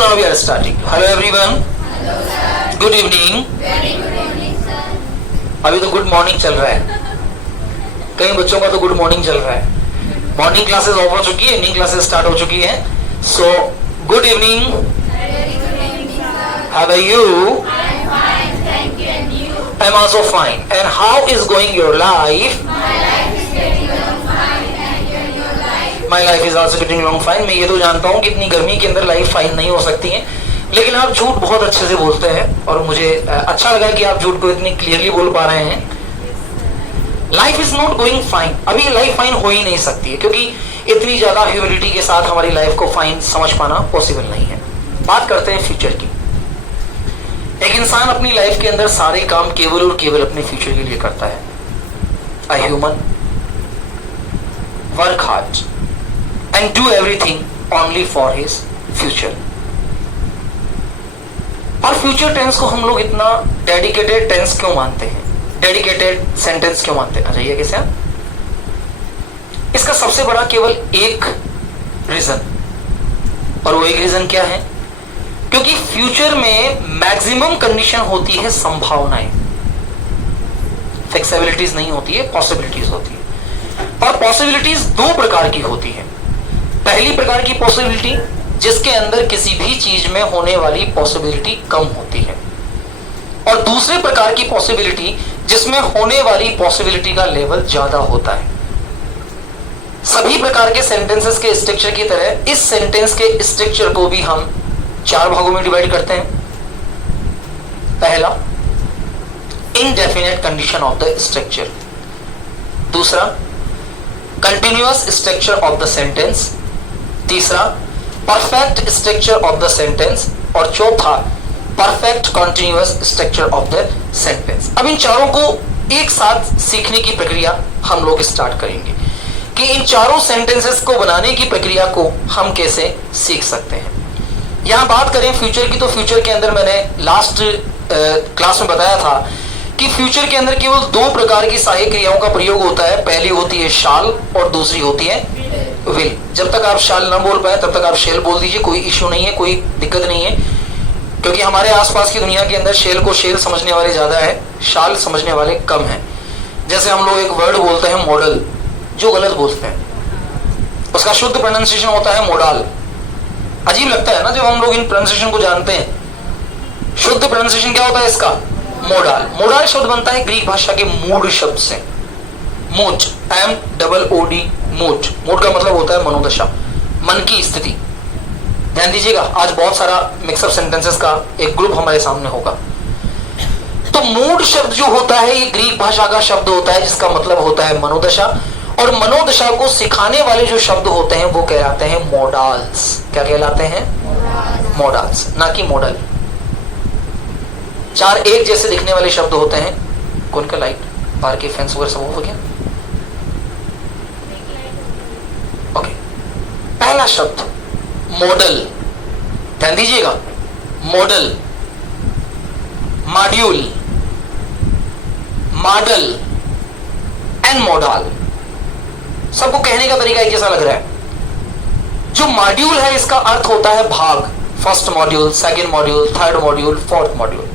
now we are starting. Hello everyone. Good evening. अभी तो good morning चल रहा है, कई बच्चों का तो गुड मॉर्निंग चल रहा है. मॉर्निंग क्लासेस ऑफ हो चुकी है, इवनिंग क्लासेस स्टार्ट हो चुकी है. So good evening. How are you? I'm fine, thank you. And you? I'm also fine. And how is going your life? My life is getting along fine, thank you. And your life? My life is also getting along fine. मैं ये तो जानता हूँ कि इतनी गर्मी के अंदर लाइफ फाइन नहीं हो सकती है, लेकिन आप झूठ बहुत अच्छे से बोलते हैं और मुझे अच्छा लगा कि आप झूठ को इतनी क्लियरली बोल पा रहे हैं. Life is not going fine. अभी लाइफ फाइन हो ही नहीं सकती है क्योंकि इतनी ज्यादा ह्यूमिडिटी के साथ हमारी लाइफ को फाइन समझ पाना पॉसिबल नहीं है. बात करते हैं फ्यूचर की. एक इंसान अपनी लाइफ के अंदर सारे काम केवल और केवल अपने फ्यूचर के लिए करता है. A human work hard and do everything only for his future. और फ्यूचर टेंस को हम लोग इतना डेडिकेटेड टेंस क्यों मानते हैं, डेडिकेटेड सेंटेंस क्यों मानते हैं? आ जाइए कैसे. इसका सबसे बड़ा केवल एक रीजन, और वो एक रीजन क्या है? क्योंकि फ्यूचर में मैक्सिमम कंडीशन होती है संभावनाएं. फिक्सेबिलिटीज नहीं होती है, पॉसिबिलिटीज होती है. और पॉसिबिलिटीज दो प्रकार की होती है. पहली प्रकार की पॉसिबिलिटी जिसके अंदर किसी भी चीज में होने वाली पॉसिबिलिटी कम होती है, और दूसरे प्रकार की पॉसिबिलिटी जिसमें होने वाली पॉसिबिलिटी का लेवल ज्यादा होता है. सभी प्रकार के सेंटेंसेस के स्ट्रक्चर की तरह इस सेंटेंस के स्ट्रक्चर को भी हम चार भागों में डिवाइड करते हैं. पहला, indefinite condition of the structure. दूसरा, continuous structure of the sentence. तीसरा, perfect structure of the sentence. और चौथा, perfect continuous structure of the sentence. अब इन चारों को एक साथ सीखने की प्रक्रिया हम लोग स्टार्ट करेंगे कि इन चारों सेंटेंसेस को बनाने की प्रक्रिया को हम कैसे सीख सकते हैं. यहां बात करें फ्यूचर की, तो फ्यूचर के अंदर मैंने लास्ट क्लास में बताया था कि फ्यूचर के अंदर केवल दो प्रकार की सहायक क्रियाओं का प्रयोग होता है. पहली होती है शाल और दूसरी होती है विल. जब तक आप शाल ना बोल पाए तब तक आप शेल बोल दीजिए, कोई इश्यू नहीं है, कोई दिक्कत नहीं है. क्योंकि हमारे आसपास की दुनिया के अंदर शेल को शेल समझने वाले ज्यादा है, शाल समझने वाले कम है. जैसे हम लोग एक वर्ड बोलते हैं मॉडल, जो गलत बोलते हैं, उसका शुद्ध प्रोनाउंसिएशन होता है मोडाल. अजीब लगता है ना जब हम लोग इन प्रोनाउंसिएशन को जानते हैं. शुद्ध प्रोनाउंसिएशन क्या होता है इसका? मोडाल. मोडाल शब्द बनता है ग्रीक भाषा के मूड शब्द से. Mood, MOOD, mood. मूड का मतलब होता है मनोदशा, मन की स्थिति. ध्यान दीजिएगा, आज बहुत सारा मिक्सअप सेंटेंसेस का एक ग्रुप हमारे सामने होगा. तो मूड शब्द जो होता है ये ग्रीक भाषा का शब्द होता है जिसका मतलब होता है मनोदशा. और मनोदशा को सिखाने वाले जो शब्द होते हैं वो कहलाते हैं मोडाल्स. क्या कहलाते हैं? मोडाल्स, ना कि मॉडल. चार एक जैसे दिखने वाले शब्द होते हैं. कौन का लाइट बाहर के फैंस वगैरह सब हो गया? ओके. पहला शब्द मॉडल. ध्यान दीजिएगा, model, module, model and model. सबको कहने का तरीका एक जैसा लग रहा है. जो मॉड्यूल है इसका अर्थ होता है भाग. First module, second module, third module, fourth module.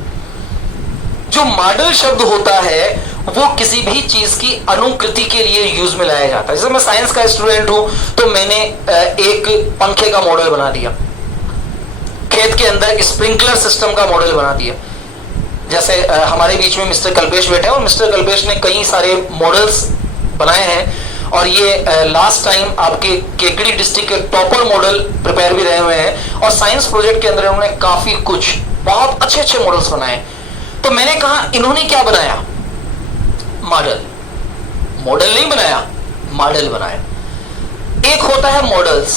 जो मॉडल शब्द होता है वो किसी भी चीज की अनुकृति के लिए यूज में लाया जाता है. जैसे मैं साइंस का स्टूडेंट हूं तो मैंने एक पंखे का मॉडल बना दिया, खेत के अंदर स्प्रिंकलर सिस्टम का मॉडल बना दिया. जैसे हमारे बीच में मिस्टर कल्पेश बैठे हैं और मिस्टर कल्पेश ने कई सारे मॉडल्स बनाए हैं और ये लास्ट टाइम आपके केकड़ी डिस्ट्रिक्ट के टॉपर मॉडल प्रिपेयर भी रहे हुए हैं. और साइंस प्रोजेक्ट के अंदर उन्होंने काफी कुछ बहुत अच्छे अच्छे मॉडल्स बनाए. तो मैंने कहा इन्होंने क्या बनाया? मॉडल. मॉडल नहीं बनाया, मॉडल बनाया. एक होता है मॉडल्स.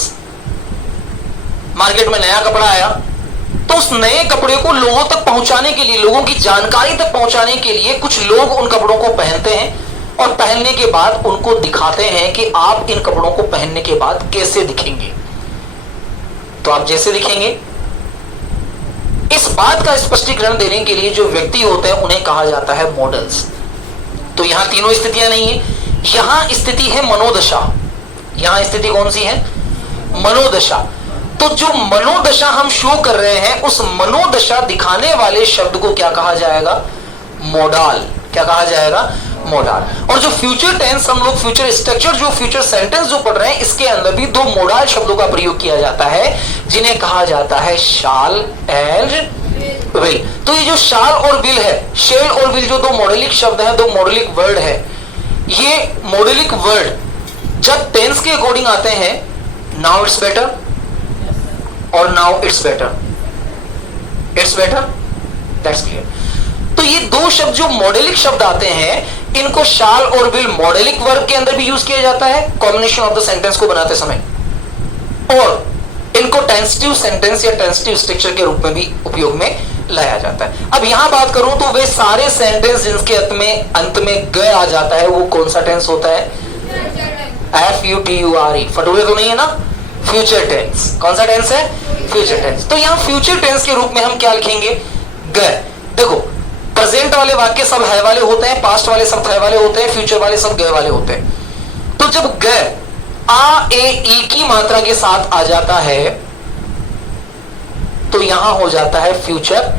मार्केट में नया कपड़ा आया तो उस नए कपड़े को लोगों तक पहुंचाने के लिए, लोगों की जानकारी तक पहुंचाने के लिए कुछ लोग उन कपड़ों को पहनते हैं और पहनने के बाद उनको दिखाते हैं कि आप इन कपड़ों को पहनने के बाद कैसे दिखेंगे. तो आप जैसे दिखेंगे. इस बात का स्पष्टीकरण देने के लिए जो व्यक्ति होते हैं उन्हें कहा जाता है मॉडल्स. तो यहां तीनों स्थितियां नहीं है. यहां स्थिति है मनोदशा. यहां स्थिति कौन सी है? मनोदशा. तो जो मनोदशा हम शो कर रहे हैं, उस मनोदशा दिखाने वाले शब्द को क्या कहा जाएगा? मोडाल। क्या कहा जाएगा? मोडाल। और जो फ्यूचर टेंस हम लोग फ्यूचर स्ट्रक्चर जो फ्यूचर सेंटेंस जो पढ़ रहे हैं, इसके अंदर भी दो मोडाल शब्दों का प्रयोग किया जाता है, जिन्हें कहा जाता है शाल एंड विल। तो ये जो शाल और विल है, शेल और विल, जो दो मॉडलिक शब्द हैं, दो मॉडलिक वर्ड है, ये मॉडलिक वर्ड जब टेंस के अकॉर्डिंग आते हैं, नाउ इट्स बेटर और now it's better, it's better, that's clear. तो ये दो शब्द जो मॉडलिक शब्द आते हैं, इनको शाल और विल मॉडलिक वर्ब के अंदर भी यूज किया जाता है कॉम्बिनेशन ऑफ द सेंटेंस को बनाते समय, और इनको टेंसिटिव सेंटेंस या टेंसिटिव स्ट्रक्चर के रूप में भी उपयोग में लाया जाता है। अब यहां बात करूं तो वे सारे सेंटेंस जिनके अंत में ग आ जाता है, वो कौन सा टेंस होता है? FUTURE। फटूरे तो नहीं है ना? Future tense. कौन सा टेंस है? Future tense. तो यहां फ्यूचर टेंस के रूप में हम क्या लिखेंगे? ग। देखो, प्रेजेंट वाले वाक्य सब है वाले होते हैं, पास्ट वाले सब है वाले होते हैं, फ्यूचर वाले सब ग वाले होते हैं। तो जब ग आ ए ई की मात्रा के साथ आ जाता है, तो यहां हो जाता है फ्यूचर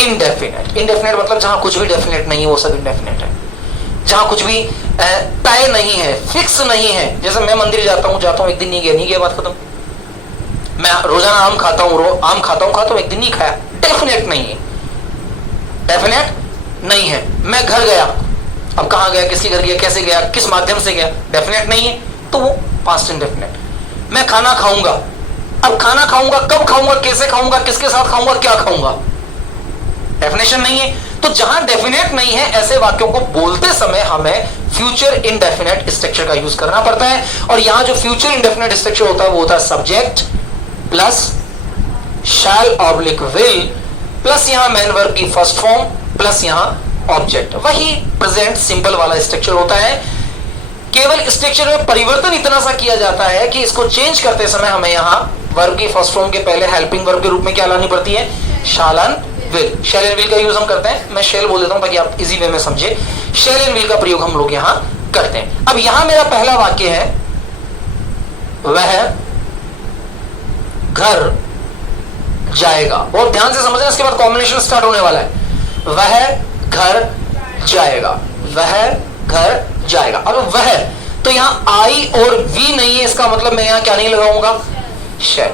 इंडेफिनेट। इंडेफिनेट मतलब जहां कुछ भी डेफिनेट नहीं है, वो सब इंडेफिनेट है। जहां कुछ भी तय नहीं है, फिक्स नहीं है। जैसे मैं मंदिर जाता हूं, एक दिन नहीं गया, बात खत्म। मैं रोजाना आम खाता हूं, एक दिन नहीं खाया, डेफिनेट नहीं है, डेफिनेट नहीं है। मैं घर गया, अब कहां गया, किसके घर गया, कैसे गया, किस माध्यम से गया, डेफिनेट नहीं है, तो वो पास्ट इंडेफिनेट। मैं खाना खाऊंगा, अब खाना खाऊंगा, कब खाऊंगा, कैसे खाऊंगा, किसके साथ खाऊंगा, क्या खाऊंगा, डेफिनेशन नहीं है। तो जहां डेफिनेट नहीं है, ऐसे वाक्यों को बोलते समय हमें फ्यूचर इनडेफिनेट स्ट्रक्चर का यूज करना पड़ता है। और यहां जो फ्यूचर इनडेफिनेट स्ट्रक्चर होता है, वो होता है subject plus shall oblique will plus यहां मेन वर्ब की फर्स्ट फॉर्म प्लस यहां ऑब्जेक्ट। वही प्रेजेंट सिंपल वाला स्ट्रक्चर होता है। केवल स्ट्रक्चर में परिवर्तन इतना सा किया जाता है कि इसको चेंज करते समय हमें यहां वर्ब की फर्स्ट फॉर्म के पहले हेल्पिंग वर्ब के रूप में क्या लानी पड़ती है? Shall and will. Shall and will का यूज हम करते हैं, मैं शैल बोल देता हूं ताकि आप इजी वे में समझे। शैल एंड विल का प्रयोग हम लोग यहां करते हैं। अब यहां मेरा पहला वाक्य है, वह घर जाएगा। बहुत ध्यान से समझना, इसके बाद कॉम्बिनेशन स्टार्ट होने वाला है। वह घर जाएगा, वह घर जाएगा। अब वह, तो यहां आई और वी नहीं है, इसका मतलब मैं यहां क्या नहीं लगाऊंगा? शैल।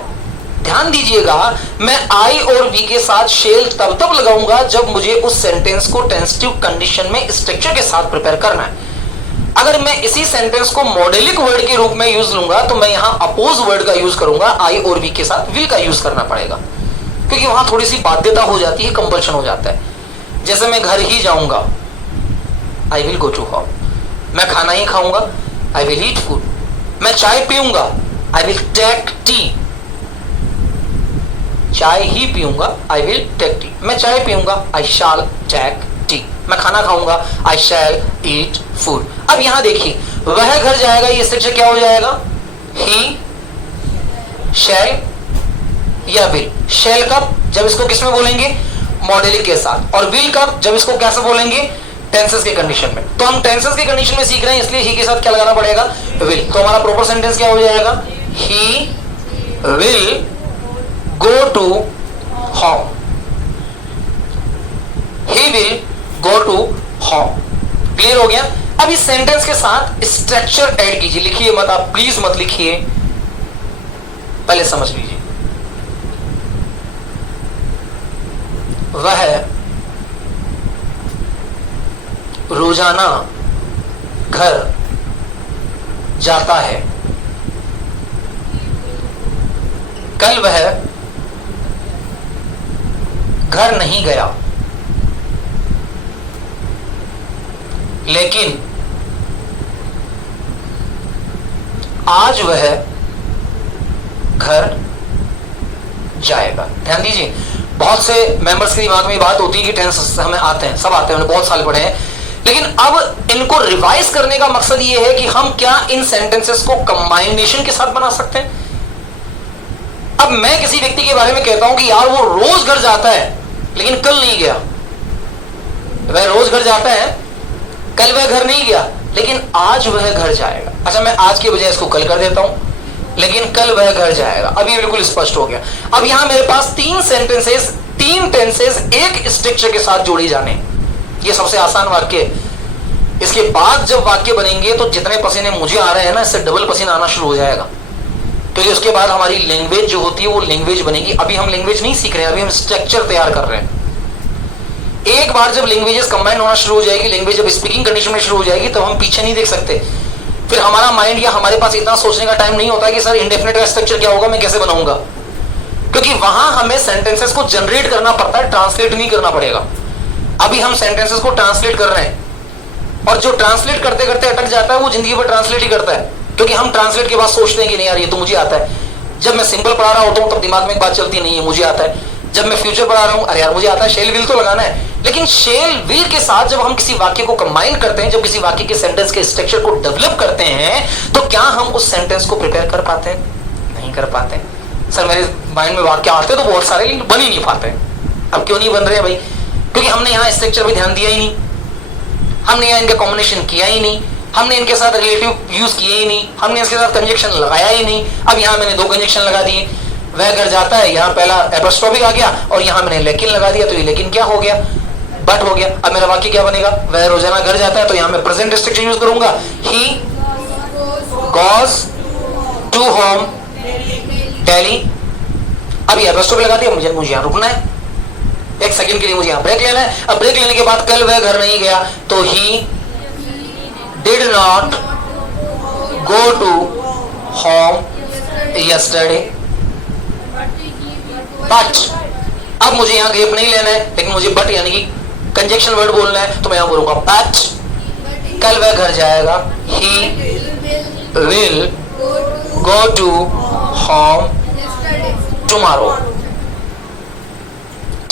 ध्यान दीजिएगा, मैं आई और वी के साथ शेल तब लगाऊंगा जब मुझे उस सेंटेंस को टेंसिटिव कंडीशन में स्ट्रक्चर के साथ प्रिपेयर करना है। अगर मैं इसी सेंटेंस को मॉडलिक वर्ड के रूप में यूज लूंगा, तो मैं यहां अपोज वर्ड का यूज करूंगा, आई और वी के साथ विल का यूज करना पड़ेगा, क्योंकि वहां थोड़ी सी बाध्यता हो जाती है, कंपल्शन हो जाता है। जैसे मैं घर ही जाऊंगा, I will go to home. मैं खाना ही खाऊंगा, आई विल ईट फूड। मैं चाय पीऊंगा, आई विल टेक टी। चाय ही पीऊंगा, आई विल टेक टी। मैं चाय पीऊंगा, आई शैल टेक टी। मैं खाना खाऊंगा, आई शैल ईट फूड। अब यहां देखिए, वह घर जाएगा, ये स्ट्रक्चर क्या हो जाएगा? ही, शैल या विल। शैल कब? जब इसको किसमें बोलेंगे? मॉडलिक के साथ। और विल कब? जब इसको कैसे बोलेंगे? टेंसेस के कंडीशन में। तो हम टेंसेस के कंडीशन में सीख रहे हैं, इसलिए ही के साथ क्या लगाना पड़ेगा? विल। तो हमारा प्रॉपर सेंटेंस क्या हो जाएगा? He will go to home, he will go to home. Clear हो गया? अब इस सेंटेंस के साथ स्ट्रक्चर ऐड कीजिए। लिखिए मत, आप प्लीज मत लिखिए, पहले समझ लीजिए। वह रोजाना घर जाता है, कल वह घर नहीं गया, लेकिन आज वह घर जाएगा। ध्यान दीजिए, बहुत से मेंबर्स के दिमाग में बात होती है कि टेंस हमें आते हैं, सब आते हैं, हमने बहुत साल पढ़े हैं, लेकिन अब इनको रिवाइज करने का मकसद ये है कि हम क्या इन सेंटेंसेस को कंबाइनेशन के साथ बना सकते हैं। अब मैं किसी व्यक्ति के बारे में कहता हूं कि यार वो रोज घर जाता है लेकिन कल नहीं गया। वह रोज घर जाता है, कल वह घर नहीं गया, लेकिन आज वह घर जाएगा। अच्छा, मैं आज के बजाय इसको कल कर देता हूं, लेकिन कल वह घर जाएगा। अब ये बिल्कुल स्पष्ट हो गया। अब यहां मेरे पास 3 सेंटेंसेस, 3 टेंसेस एक स्ट्रक्चर के साथ जोड़ी जाने। ये सबसे आसान वाक्य है। इसके बाद जब वाक्य बनेंगे तो जितने पसीने मुझे आ रहे हैं ना, इससे डबल पसीना आना शुरू हो जाएगा, क्योंकि उसके बाद हमारी लैंग्वेज जो होती है वो लैंग्वेज बनेगी। अभी हम लैंग्वेज नहीं सीख रहे हैं, अभी हम स्ट्रक्चर तैयार कर रहे हैं। एक बार जब लैंग्वेजेस कंबाइन होना शुरू हो जाएगी, लैंग्वेज जब स्पीकिंग कंडीशन में शुरू हो जाएगी, तब हम पीछे नहीं देख सकते। फिर हमारा माइंड या हमारे पास इतना सोचने का टाइम नहीं होता है कि सर इंडेफिनिट का स्ट्रक्चर क्या होगा, मैं कैसे बनाऊंगा, क्योंकि वहां हमें सेंटेंसेस को जनरेट करना पड़ता है, ट्रांसलेट नहीं करना पड़ेगा। अभी हम सेंटेंसेस को ट्रांसलेट कर रहे हैं, और जो ट्रांसलेट करते करते अटक जाता है वो जिंदगी भर ट्रांसलेट ही करता है, क्योंकि हम ट्रांसलेट के बाद सोचते हैं कि नहीं यार ये तो मुझे आता है। जब मैं सिंपल पढ़ा रहा होता हूं तब दिमाग में एक बात चलती नहीं है मुझे आता है। जब मैं फ्यूचर पढ़ा रहा हूं, अरे यार मुझे आता है, शेल विल तो लगाना है। लेकिन शेल विल के साथ जब हम किसी वाक्य को कंबाइन करते हैं, जब किसी वाक्य के सेंटेंस के स्ट्रक्चर को डेवलप करते हैं, तो क्या हम उस सेंटेंस को प्रिपेयर कर पाते हैं? नहीं कर पाते। सर मेरे माइंड में वाक्य आते तो बहुत सारे, लेकिन बन ही नहीं पाते। अब क्यों नहीं बन रहे भाई? क्योंकि हमने यहाँ स्ट्रक्चर पे ध्यान दिया ही नहीं, हमने यहाँ इनका कॉम्बिनेशन किया ही नहीं, हमने इनके साथ रिलेटिव यूज किए ही नहीं, हमने इसके साथ कंजक्शन लगाया ही नहीं। अब यहाँ मैंने 2 कंजक्शन लगा दिए, वह घर जाता है, यहाँ पहला एपोस्ट्रोफिक आ गया, और यहाँ मैंने लेकिन लगा दिया, तो ये लेकिन क्या हो गया? बट हो गया। अब मेरा वाक्य क्या बनेगा? वह रोजाना घर जाता है, तो यहाँ मैं प्रेजेंट स्ट्रक्चर यूज करूंगा, he goes to home daily. अब ये एपोस्ट्रोफिक लगा दिया, मुझे यहाँ रुकना है, 1 सेकंड के लिए मुझे यहाँ ब्रेक लेना है। अब ब्रेक लेने के बाद कल वह घर नहीं गया, तो he did not go to home yesterday. But अब मुझे यहाँ गैप नहीं लेना है, लेकिन मुझे बट यानी कि कंजक्शन वर्ड बोलना है, तो मैं यहाँ बोलूंगा बट कल वह घर जाएगा, he will go to home tomorrow.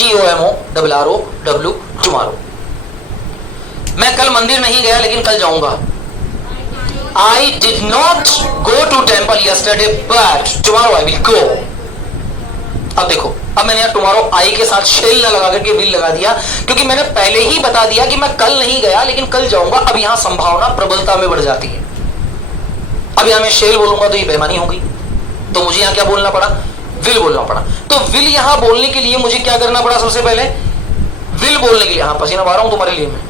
TOMORROW tomorrow. मैं कल मंदिर नहीं गया लेकिन कल जाऊंगा। I did not go to temple yesterday but tomorrow I will go। अब देखो, अब मैंने यहाँ टुमारो आई के साथ शेल ना लगा करके विल लगा दिया, क्योंकि मैंने पहले ही बता दिया कि मैं कल नहीं गया लेकिन कल जाऊंगा। अब यहाँ संभावना प्रबलता में बढ़ जाती है। अब यहाँ मैं शेल बोलूंगा तो ये बेईमानी होगी, तो मुझे यहाँ क्या बोलना पड़ा? विल बोलना पड़ा। तो विल यहां बोलने के लिए मुझे क्या करना पड़ा? सबसे पहले विल बोलने के लिए, हाँ पसीना बहा रहा हूं तुम्हारे लिए मैं,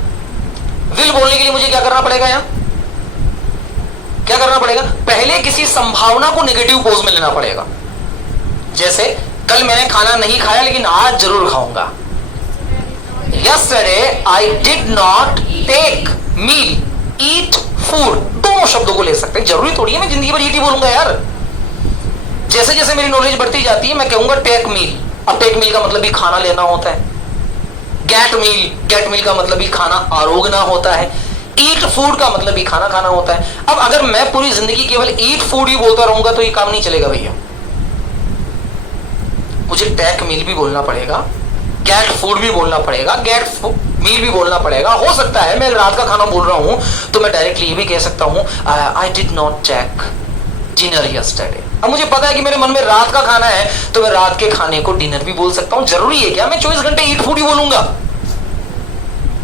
विल बोलने के लिए मुझे क्या करना पड़ेगा? यहां क्या करना पड़ेगा? पहले किसी संभावना को नेगेटिव पोज में लेना पड़ेगा। जैसे कल मैंने खाना नहीं खाया लेकिन आज जरूर खाऊंगा। Yesterday I did not take meal, eat food। दोनों शब्दों को ले सकते हैं, जरूरी थोड़ी है मैं जिंदगी भर ईट ही बोलूंगा यार। जैसे जैसे मेरी नॉलेज बढ़ती जाती है मैं कहूंगा टेक मील। अब टेक मील का मतलब भी खाना लेना होता है। गेट मील का मतलब भी खाना आरोगना होता है। ईट फूड का मतलब भी खाना खाना होता है। अब अगर मैं पूरी जिंदगी केवल ईट फूड ही बोलता रहूंगा तो ये काम नहीं चलेगा भैया। मुझे टेक मील भी बोलना पड़ेगा, गेट फूड भी बोलना पड़ेगा, गेट मील भी बोलना पड़ेगा। हो सकता है मैं रात का खाना बोल रहा हूं तो मैं डायरेक्टली ये भी कह सकता हूं I did not take dinner yesterday. अब मुझे पता है कि मेरे मन में रात का खाना है तो मैं रात के खाने को डिनर भी बोल सकता हूं। जरूरी है क्या मैं 24 घंटे ईट फूड ही बोलूंगा?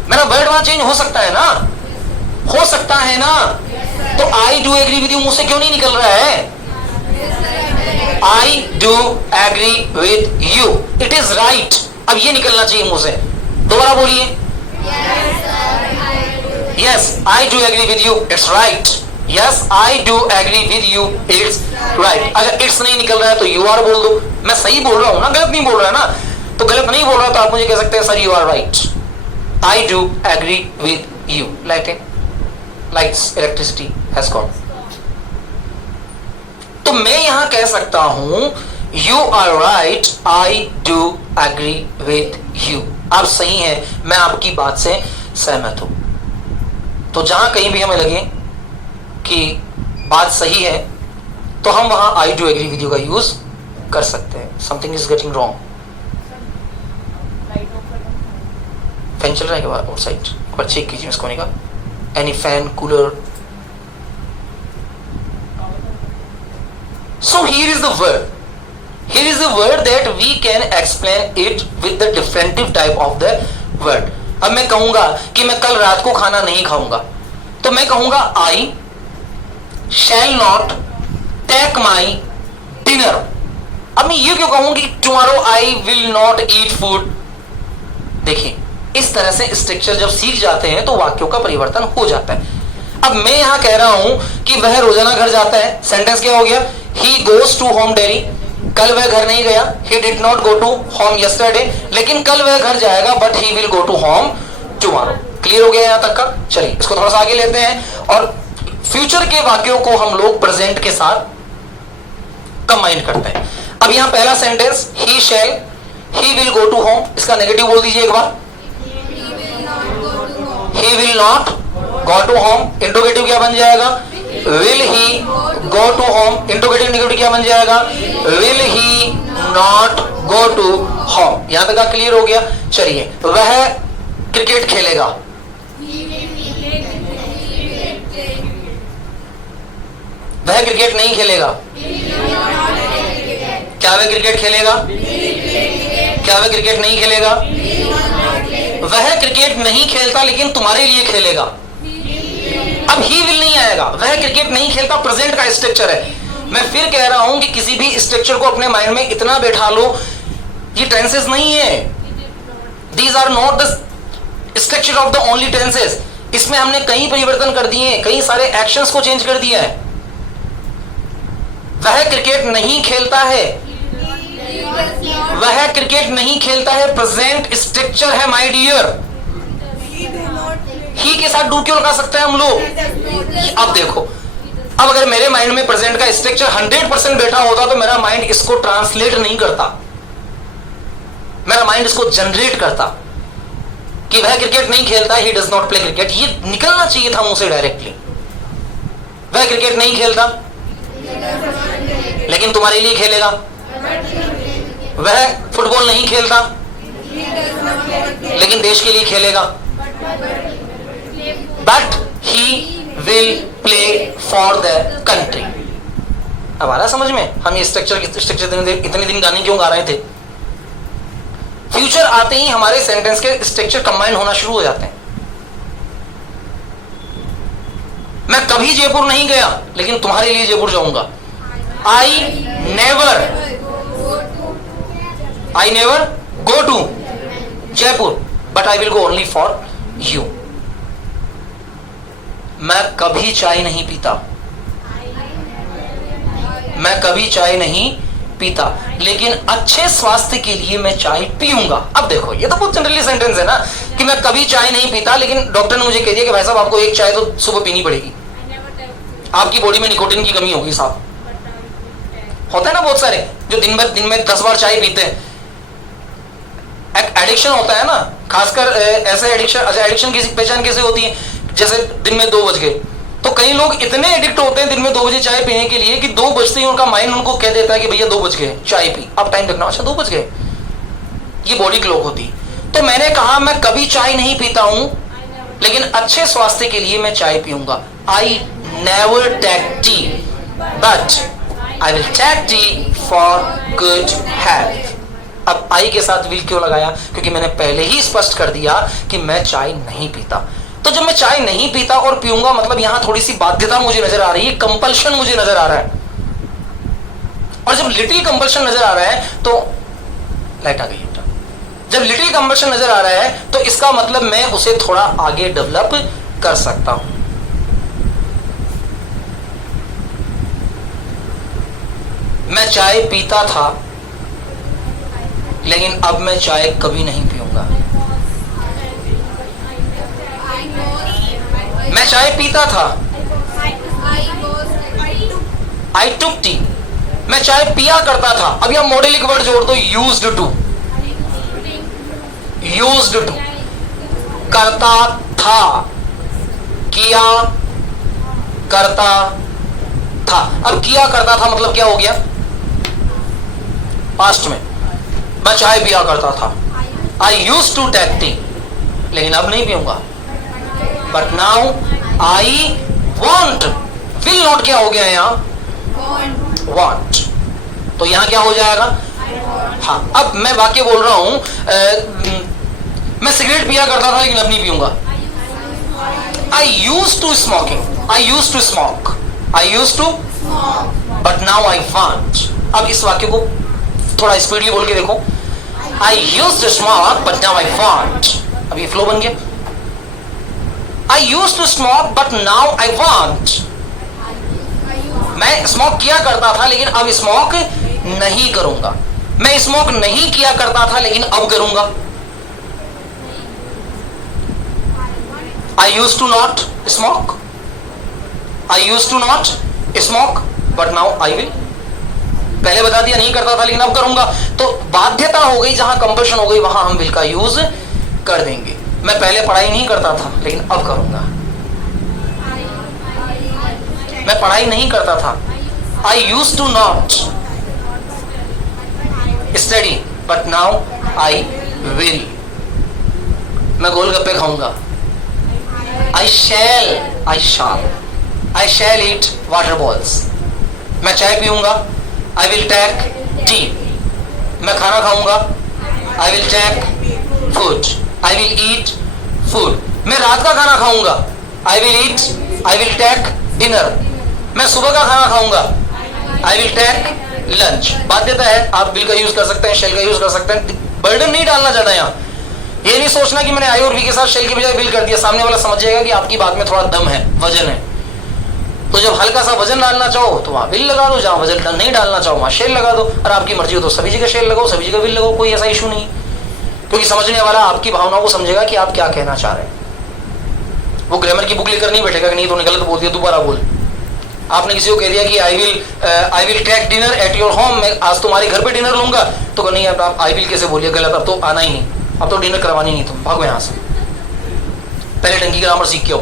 मेरा वर्ड वहां चेंज हो सकता है ना, हो सकता है ना। तो I do agree with you मुझसे क्यों नहीं निकल रहा है? I do agree with you, it is right. अब ये निकलना चाहिए मुंह से। दोबारा बोलिए। Yes I do agree with you, it's right. Yes I do agree with you, it's right. अगर इट्स नहीं निकल रहा है तो यू आर बोल दो। मैं सही बोल रहा हूं ना, गलत नहीं बोल रहा है ना। तो गलत नहीं बोल रहा तो आप मुझे कह सकते हैं sir you are right, I do agree with you. Lights electricity has gone. तो मैं यहां कह सकता हूं you are right, I do agree with you. आप सही हैं, मैं आपकी बात से सहमत हूं। तो जहां कहीं भी हमें लगे कि बात सही है तो हम वहां I do agree with you का यूज कर सकते हैं। Something is getting wrong. Fan चल रहा है क्या आउटसाइड? एक बार चेक कीजिए इसको। का any fan, cooler? So here is the word. Here is the word that we can explain it with the differential type of the word. अब मैं कहूंगा कि मैं कल रात को खाना नहीं खाऊंगा तो मैं कहूंगा I shall not take my dinner. अब मैं ये क्यों कहूं कि tomorrow I will not eat food? देखिए, इस तरह से स्ट्रक्चर जब सीख जाते हैं तो वाक्यों का परिवर्तन हो जाता है। अब मैं यहां कह रहा हूं कि वह रोजाना घर जाता है, सेंटेंस क्या हो गया? He goes to home daily. कल वह घर नहीं गया, he did not go to home yesterday, लेकिन कल वह घर जाएगा, but he will go to home tomorrow. Clear हो गया यहां तक का? चलिए इसको थोड़ा सा आगे लेते हैं और फ्यूचर के वाक्यों को हम लोग प्रेजेंट के साथ कंबाइन करते हैं। अब यहां पहला sentence, he shall, he will go to home, इसका नेगेटिव बोल दीजिए एक बार। He will not go to home, interrogative क्या बन जाएगा? Will he go to home, interrogative negative क्या बन जाएगा? Will he not go to home. यहां तक क्लियर हो गया? चलिए, वह क्रिकेट खेलेगा, वह क्रिकेट नहीं खेलेगा। क्या वह क्रिकेट खेलेगा? क्या वह क्रिकेट नहीं खेलेगा? वह क्रिकेट नहीं खेलता लेकिन तुम्हारे लिए खेलेगा। अब ही विल नहीं आएगा, वह क्रिकेट नहीं खेलता प्रेजेंट का स्ट्रक्चर है। मैं फिर कह रहा हूं कि किसी भी स्ट्रक्चर को अपने माइंड में इतना बैठा लो, ये टेंसेस नहीं है, these are not the structure of the only tenses. इसमें हमने कई परिवर्तन कर दिए हैं, कई सारे एक्शंस को चेंज कर दिया है। वह क्रिकेट नहीं खेलता है, वह क्रिकेट नहीं खेलता है प्रेजेंट स्ट्रक्चर है माय डियर। ही के साथ डू क्यों लगा सकते हैं हम लोग? अब देखो, अब अगर मेरे माइंड में प्रेजेंट का स्ट्रक्चर 100% बैठा होता तो मेरा माइंड इसको ट्रांसलेट नहीं करता, मेरा माइंड इसको जनरेट करता कि वह क्रिकेट नहीं खेलता, he does not play cricket. ये निकलना चाहिए था मुंह से डायरेक्टली। वह क्रिकेट नहीं खेलता लेकिन तुम्हारे लिए खेलेगा। वह फुटबॉल नहीं खेलता लेकिन देश के लिए खेलेगा। But he will play for the country. अब आ रहा समझ में? हम ये स्ट्रक्चर इतने दिन गाने क्यों गा रहे थे? फ्यूचर आते ही हमारे सेंटेंस के स्ट्रक्चर कंबाइन होना शुरू हो जाते हैं। मैं कभी जयपुर नहीं गया लेकिन तुम्हारे लिए जयपुर जाऊंगा। I never go to Jaipur but I will go only for you. मैं कभी चाय नहीं पीता, मैं कभी चाय नहीं पीता लेकिन अच्छे स्वास्थ्य के लिए मैं चाय पीऊंगा। अब देखो, ये तो बहुत जनरली सेंटेंस है ना कि मैं कभी चाय नहीं पीता, लेकिन डॉक्टर ने मुझे कह दिया कि भाई साहब आपको एक चाय तो सुबह पीनी पड़ेगी, आपकी बॉडी में निकोटीन की कमी होगी साहब। होता है ना बहुत सारे जो दिन में 10 बार चाय पीते हैं। एक एडिक्शन होता है ना, खासकर ऐसे एडिक्शन। अच्छा, एडिक्शन की पहचान कैसे होती है? जैसे दिन में 2 बज गए तो कई लोग इतने एडिक्ट होते हैं दिन में 2 बजे चाय पीने के लिए कि 2 बजते ही उनका माइंड उनको कह देता है कि भैया 2 बज गए, चाय पी। अब टाइम देखना, अच्छा 2 बज गए, ये बॉडी क्लॉक होती। तो मैंने कहा मैं कभी चाय नहीं पीता हूं लेकिन अच्छे स्वास्थ्य के लिए मैं चाय पीऊंगा। I never take tea but I will take tea for good health. अब आई के साथ विल क्यों लगाया? क्योंकि मैंने पहले ही स्पष्ट कर दिया कि मैं चाय नहीं पीता। तो जब मैं चाय नहीं पीता और पीऊंगा, मतलब यहां थोड़ी सी बाध्यता मुझे नजर आ रही है, कंपल्शन मुझे नजर आ रहा है। और जब लिटिल कंपल्शन नजर आ रहा है तो लाइट आ गई। जब लिटिल कंपल्शन नजर आ रहा है तो इसका मतलब मैं उसे थोड़ा आगे डेवलप कर सकता हूं। मैं चाय पीता था लेकिन अब मैं चाय कभी नहीं पीऊंगा। मैं चाय पीता था, आई टुक टी, मैं चाय पिया करता था। अब यहां मॉडलिक वर्ड जोड़ दो, यूज्ड टू। यूज्ड टू, करता था, किया करता था। अब किया करता था मतलब क्या हो गया? पास्ट में। मैं चाय पिया करता था, I used to take tea, लेकिन अब नहीं पीऊंगा। But now I won't. Will not क्या हो गया यहां? वॉन्ट। तो यहां क्या हो जाएगा? हाँ, अब मैं वाक्य बोल रहा हूं, मैं सिगरेट पिया करता था लेकिन अब नहीं पीऊंगा। I used to smoking, I used to smoke, I used to but now I won't. अब इस वाक्य को थोड़ा स्पीडली बोल के देखो। I used to smoke but now I want। अब ये फ्लो बन गया। I used to smoke but now I want। मैं स्मोक किया करता था लेकिन अब स्मोक नहीं करूंगा। मैं स्मोक नहीं किया करता था लेकिन अब करूंगा। I used to not smoke। I used to not smoke but now I will। पहले बता दिया नहीं करता था लेकिन अब करूंगा, तो बाध्यता हो गई, जहां कंपल्शन हो गई वहां हम विल का यूज कर देंगे। मैं पहले पढ़ाई नहीं करता था लेकिन अब करूंगा। मैं पढ़ाई नहीं करता था, I use to not study but now I will. मैं गोलगप्पे खाऊंगा, आई शैल ईट वाटर बॉल्स। मैं चाय पीऊंगा, आई विल टेक टी। मैं खाना खाऊंगा, I will take food. I will eat food. मैं रात का खाना खाऊंगा, आई विल टेक डिनर। मैं सुबह का खाना खाऊंगा, आई विल टेक लंच। बाध्यता है, आप विल का यूज कर सकते हैं, शेल का यूज कर सकते हैं। बर्डन नहीं डालना चाहता यहाँ। ये नहीं सोचना कि मैंने आई और वी के साथ शेल के बजाय विल कर दिया। सामने वाला समझ जाएगा कि आपकी बात में थोड़ा दम है, वजन है। तो जब हल्का सा वजन डालना चाहो तो वहां विल लगा दो, जहां वजन नहीं डालना चाहो वहां शेल लगा दो। और आपकी मर्जी हो तो सभी जगह शेल लगाओ, सभी जगह विल लगाओ, कोई ऐसा इशू नहीं। क्योंकि समझने वाला आपकी भावनाओं को समझेगा कि आप क्या कहना चाह रहे हैं। वो ग्रामर की बुक लेकर नहीं बैठेगा कि नहीं तूने गलत बोल दिया, दोबारा बोल। आपने किसी को कह दिया कि I will take dinner at your home, मैं आज तुम्हारे घर पे डिनर लूंगा, तो नहीं आप आई विल कैसे बोलिए, गलत। अब तो आना ही नहीं, अब तो डिनर करवानी नहीं, तुम भागो यहां से। पहले ढंग की ग्रामर सीख के हो,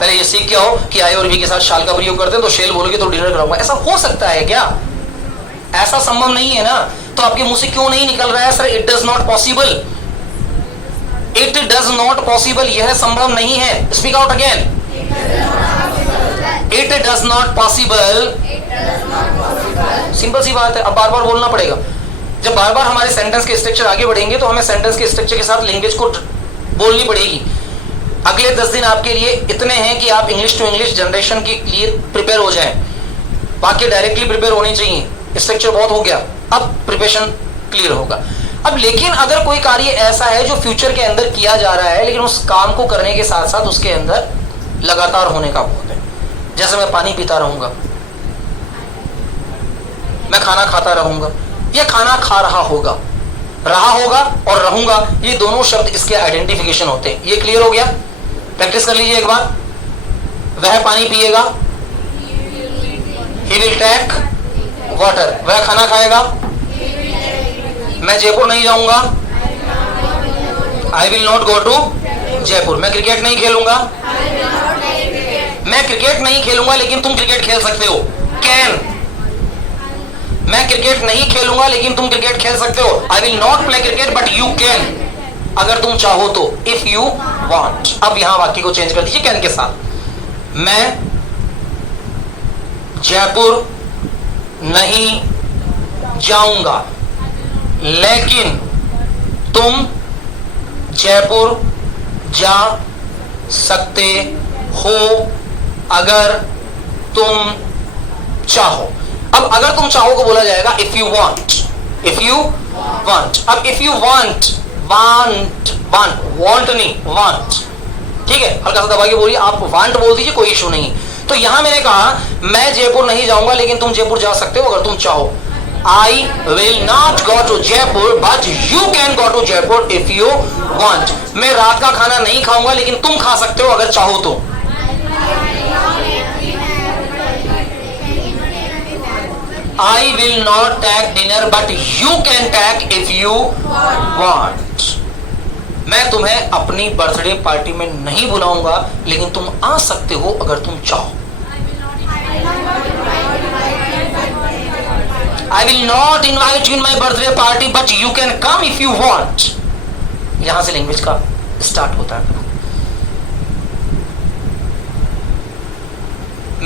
पहले ये सीख के हो कि आई और वी के साथ शाल का प्रयोग करते हैं, तो शेल बोलोगे तो डिनर कराऊंगा। ऐसा हो सकता है क्या? ऐसा संभव नहीं है ना। तो आपके मुंह से क्यों नहीं निकल रहा है sir it does not possible? It does not possible, यह संभव नहीं है। Speak out again. It does not possible. Simple सी बात है, अब बार बार बोलना पड़ेगा। जब बार बार हमारे सेंटेंस के स्ट्रक्चर आगे बढ़ेंगे तो हमें सेंटेंस के स्ट्रक्चर के साथ लैंग्वेज को बोलनी पड़ेगी। अगले 10 दिन आपके लिए इतने हैं कि आप इंग्लिश टू इंग्लिश जनरेशन के लिए प्रिपेयर हो जाएं। वाक्य डायरेक्टली प्रिपेयर होने चाहिए, स्ट्रक्चर बहुत हो गया, अब प्रिपरेशन क्लियर होगा। अब लेकिन अगर कोई कार्य ऐसा है जो फ्यूचर के अंदर किया जा रहा है, लेकिन उस काम को करने के साथ साथ उसके अंदर लगातार होने का बोध है। जैसे मैं पानी पीता रहूंगा, मैं खाना खाता रहूंगा, या खाना खा रहा होगा और रहूंगा, ये दोनों शब्द इसके आइडेंटिफिकेशन होते हैं। ये क्लियर हो गया? प्रैक्टिस कर लीजिए एक बार। वह पानी पिएगा, ही विल टेक वाटर। वह खाना खाएगा, मैं जयपुर नहीं जाऊंगा, I will not go to Jaipur. मैं क्रिकेट नहीं खेलूंगा, मैं क्रिकेट नहीं खेलूंगा लेकिन तुम क्रिकेट खेल सकते हो, कैन। मैं क्रिकेट नहीं खेलूंगा लेकिन तुम क्रिकेट खेल सकते हो, आई will not play cricket but you can, अगर तुम चाहो तो, इफ यू वांट। अब यहां वाक्य को चेंज कर दीजिए कैन के साथ। मैं जयपुर नहीं जाऊंगा लेकिन तुम जयपुर जा सकते हो अगर तुम चाहो। अब अगर तुम चाहो को बोला जाएगा if you want, if you want. अब इफ यू वांट, वांट नहीं, वांट, ठीक है, हल्का सा दबा के बोलिए, आप वांट बोल दीजिए, कोई इशू नहीं। तो यहां मैंने कहा मैं जयपुर नहीं जाऊंगा लेकिन तुम जयपुर जा सकते हो अगर तुम चाहो। I will not go to Jaipur but you can go to Jaipur if you want। मैं रात का खाना नहीं खाऊंगा लेकिन तुम खा सकते हो अगर चाहो तो। I will not take dinner but you can take if you want। मैं तुम्हें अपनी बर्थडे पार्टी में नहीं बुलाऊंगा लेकिन तुम आ सकते हो अगर तुम चाहो। I will not invite you in my birthday party but you can come if you want। यहां से लैंग्वेज का स्टार्ट होता है।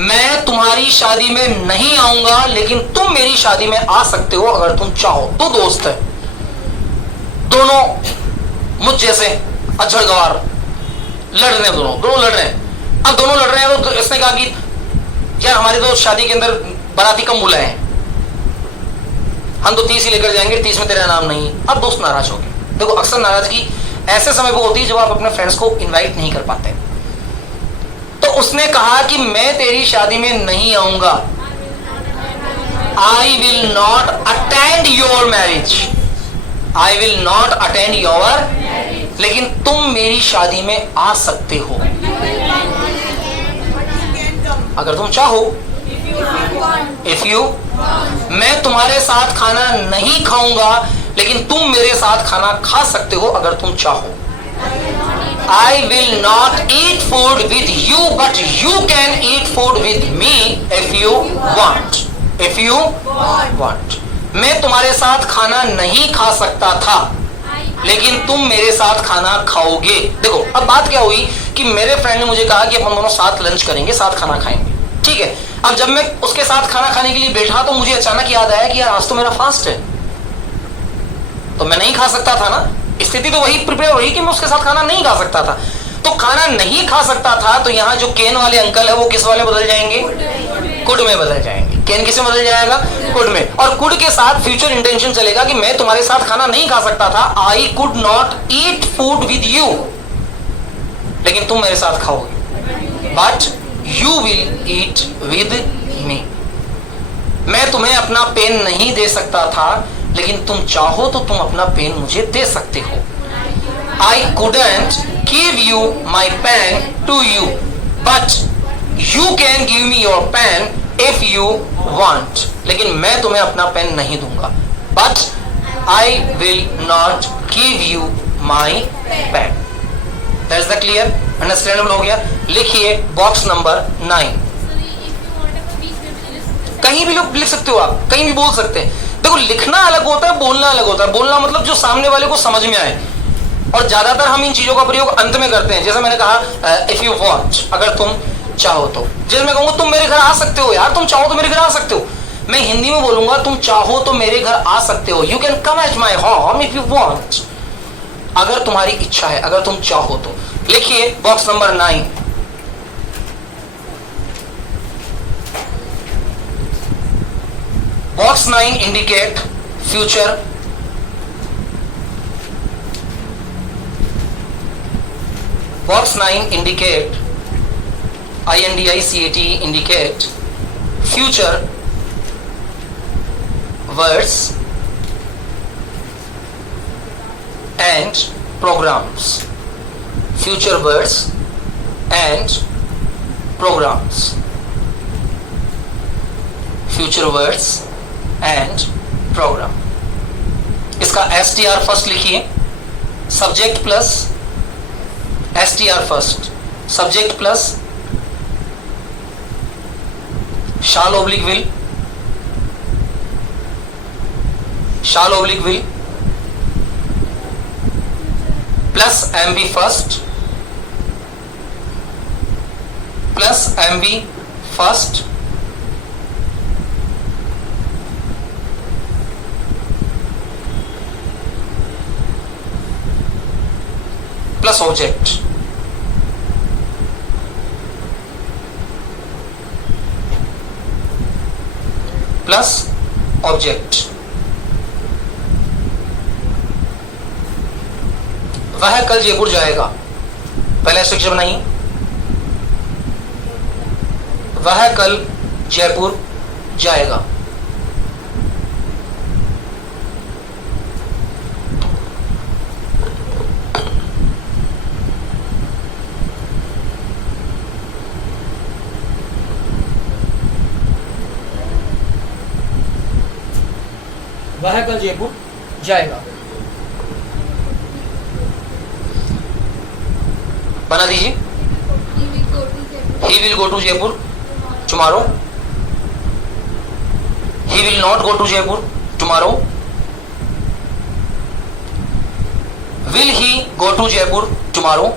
मैं तुम्हारी शादी में नहीं आऊंगा लेकिन तुम मेरी शादी में आ सकते हो अगर तुम चाहो। दो दोस्त है, दोनों मुझ जैसे अजहर गवार, लड़ रहे हैं, दोनों लड़ रहे हैं। अब दोनों लड़ रहे हैं तो इसने कहा कि यार हमारी तो शादी के अंदर बाराती कम बुलाए हैं, हम तो 30 ही लेकर जाएंगे, 30 में तेरा नाम नहीं। अब दोस्त नाराज हो गए। देखो अक्सर नाराजगी ऐसे समय पर होती है जब आप अपने फ्रेंड्स को इनवाइट नहीं कर पाते। तो उसने कहा कि मैं तेरी शादी में नहीं आऊंगा, आई will not attend your marriage, I will not attend your, लेकिन तुम मेरी शादी में आ सकते हो अगर तुम चाहो। इफ यू, मैं तुम्हारे साथ खाना नहीं खाऊंगा लेकिन तुम मेरे साथ खाना खा सकते हो अगर तुम चाहो। I will not eat food with you, but you can eat food with me if you want. If you want. मैं तुम्हारे साथ खाना नहीं खा सकता था लेकिन तुम मेरे साथ खाना खाओगे। देखो अब बात क्या हुई कि मेरे फ्रेंड ने मुझे कहा कि हम दोनों साथ लंच करेंगे, साथ खाना खाएंगे, ठीक है। अब जब मैं उसके साथ खाना खाने के लिए बैठा तो मुझे अचानक याद आया कि यार आज तो मेरा फास्ट है, तो मैं नहीं खा सकता था ना। स्थिति तो वही प्रिपेयर हुई कि मैं उसके साथ खाना नहीं खा सकता था। तो खाना नहीं खा सकता था तो यहाँ जो केन वाले अंकल है वो किस वाले बदल जाएंगे? कुड में बदल जाएंगे। केन किसे बदल जाएगा? कुड में। और कुड के साथ फ्यूचर इंटेंशन चलेगा कि मैं तुम्हारे साथ खाना नहीं खा सकता था, I could not eat food with you, लेकिन तुम मेरे साथ खाओगे, but you will eat with me. मैं तुम्हें अपना पेन नहीं दे सकता था लेकिन तुम चाहो तो तुम अपना पेन मुझे दे सकते हो। I couldn't give you my pen to you, but you can give me your pen if you want. लेकिन मैं तुम्हें अपना पेन नहीं दूंगा, but I will not give you my pen. That's the clear? Understandable हो गया? लिखिए box number 9। कहीं भी लिख सकते हो आप, कहीं भी बोल सकते हैं। देखो लिखना अलग होता है, बोलना अलग होता है। बोलना मतलब जो सामने वाले को समझ में आए, और ज्यादातर हम इन चीजों का प्रयोग अंत में करते हैं। जैसे मैंने कहा इफ यू वांट, अगर तुम चाहो तो। जैसे मैं कहूंगा तुम मेरे घर आ सकते हो, यार तुम चाहो तो मेरे घर आ सकते हो। मैं हिंदी में बोलूंगा तुम चाहो तो मेरे घर आ सकते हो, you can come at my home if you want, अगर तुम्हारी इच्छा है, अगर तुम चाहो तो। लिखिए box number 9। Box 9 indicate future. Box 9 indicate, INDICAT indicate future words and programs. Future words and programs. Future words and program. इसका STR फर्स्ट लिखिए, subject plus STR first, subject plus shall oblique will, shall oblique will plus MV first plus MV first plus object. Plus object. वह कल जयपुर जाएगा, पहला structure बनाइए। वह कल जयपुर जाएगा। वह कल जयपुर जाएगा। बना दीजिए। He will go to Jaipur tomorrow. He will not go to Jaipur tomorrow. Will he go to Jaipur tomorrow?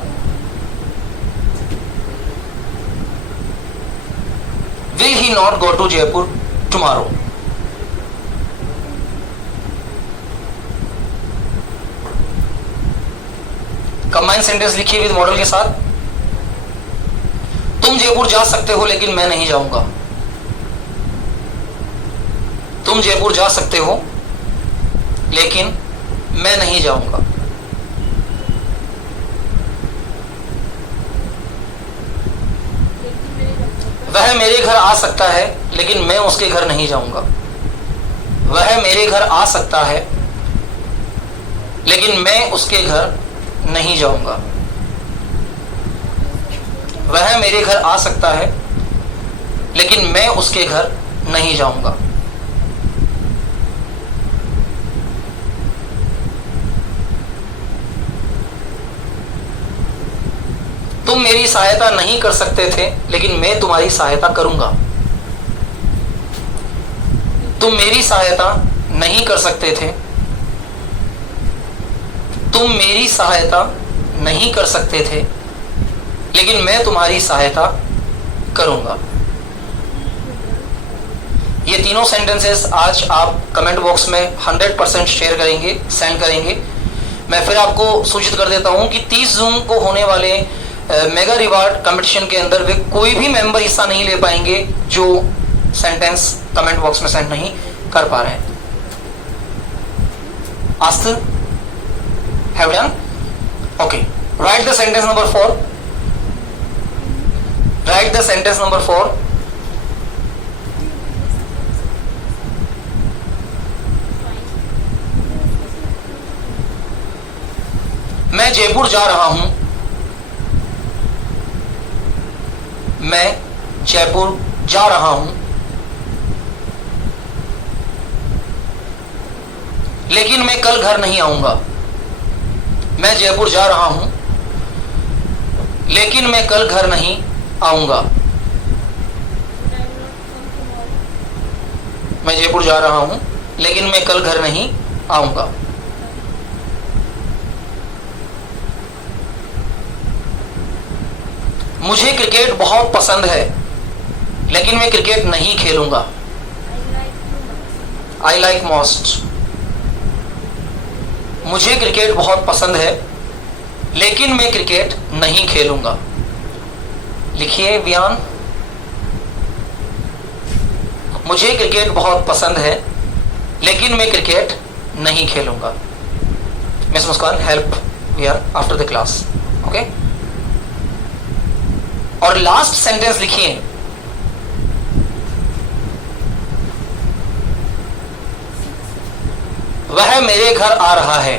Will he not go to Jaipur tomorrow? Combined sentence लिखिए विद मॉडल के साथ। तुम जयपुर जा सकते हो लेकिन मैं नहीं जाऊंगा। तुम जयपुर जा सकते हो लेकिन मैं नहीं जाऊंगा। वह मेरे घर आ सकता है लेकिन मैं उसके घर नहीं जाऊंगा। वह मेरे घर आ सकता है लेकिन मैं उसके घर नहीं जाऊंगा। वह मेरे घर आ सकता है लेकिन मैं उसके घर नहीं जाऊंगा। तुम मेरी सहायता नहीं कर सकते थे लेकिन मैं तुम्हारी सहायता करूंगा। तुम मेरी सहायता नहीं कर सकते थे, तुम मेरी सहायता नहीं कर सकते थे लेकिन मैं तुम्हारी सहायता करूंगा। ये तीनों सेंटेंसेस आज आप कमेंट बॉक्स में 100% शेयर करेंगे, सेंड करेंगे। मैं फिर आपको सूचित कर देता हूं कि 30 जून को होने वाले मेगा रिवार्ड कंपटीशन के अंदर वे कोई भी मेंबर हिस्सा नहीं ले पाएंगे जो सेंटेंस कमेंट बॉक्स में सेंड नहीं कर पा रहे हैं। Asked? Have done? Okay. Write the sentence number 4. Write the sentence number 4. मैं जयपुर जा रहा हूं। मैं जयपुर जा रहा हूं लेकिन मैं कल घर नहीं आऊंगा। मैं जयपुर जा रहा हूं लेकिन मैं कल घर नहीं आऊंगा। मैं जयपुर जा रहा हूं लेकिन मैं कल घर नहीं आऊंगा। मुझे क्रिकेट बहुत पसंद है लेकिन मैं क्रिकेट नहीं खेलूंगा। I like most. मुझे क्रिकेट बहुत पसंद है लेकिन मैं क्रिकेट नहीं खेलूंगा। लिखिए बयान। मुझे क्रिकेट बहुत पसंद है लेकिन मैं क्रिकेट नहीं खेलूंगा। Miss Muskan, help here after the class. Okay. और लास्ट सेंटेंस लिखिए। वह मेरे घर आ रहा है।